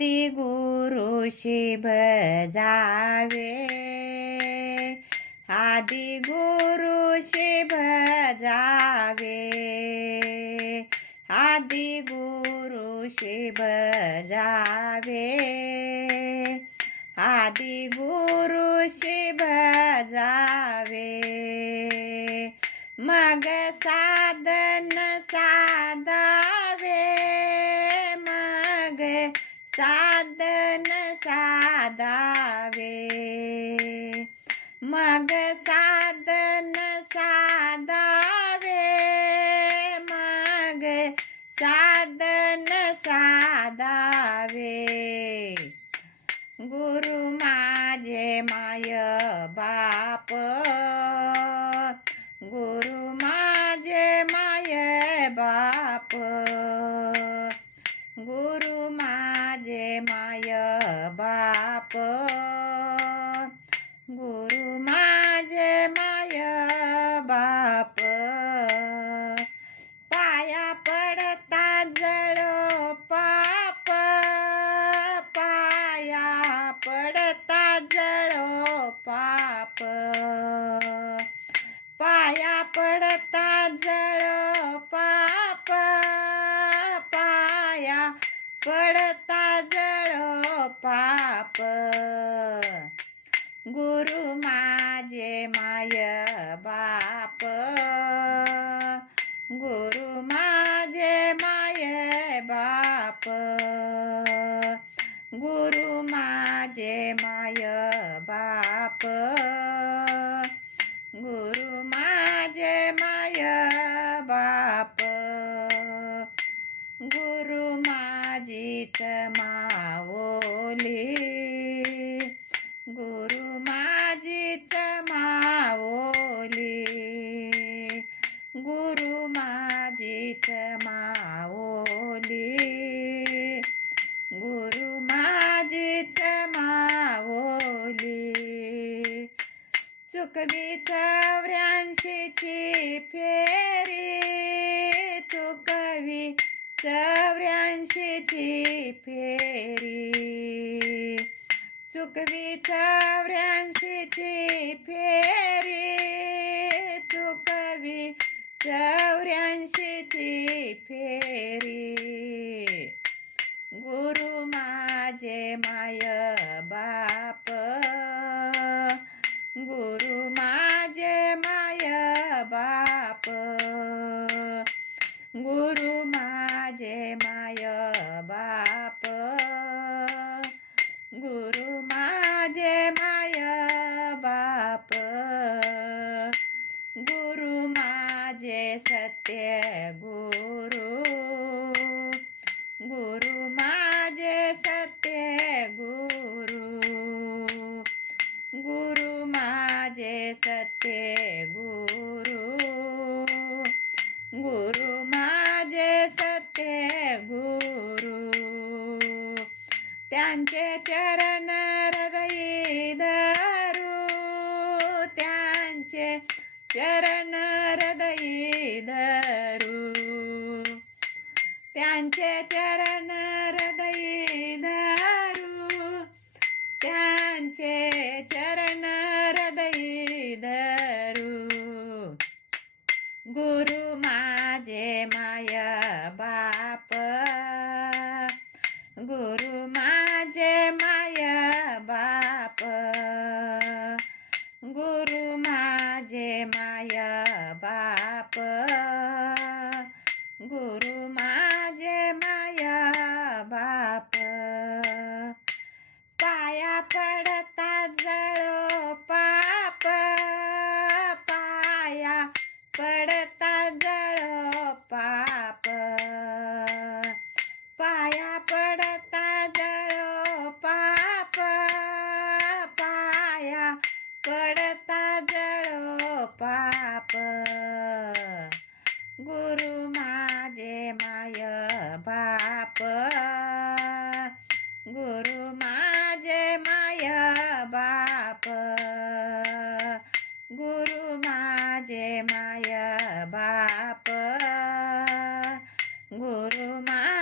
आदि गुरु शिभ जावे। आदि गुरु शिभ जावे। आदि गुरु शिभ जावे। आदि गुरु शिभ जावे। मग साधन साधावे साधन साधावे। मग साधन साधावे। मग साधन साधावे। गुरु माझे माय बाप। गुरु माझे माय बाप। चौऱ्याऐंशीची फेरी चुकवी. चौऱ्याऐंशीची फेरी. गुरु माझे माय बाप. गुरु माझे माय बाप. गुरु सत्य गुरु. गुरु माझे सत्य गुरु. त्यांचे चरण हृदयी धरू. त्यांचे चरण हृदयी धरू. त्यांचे মা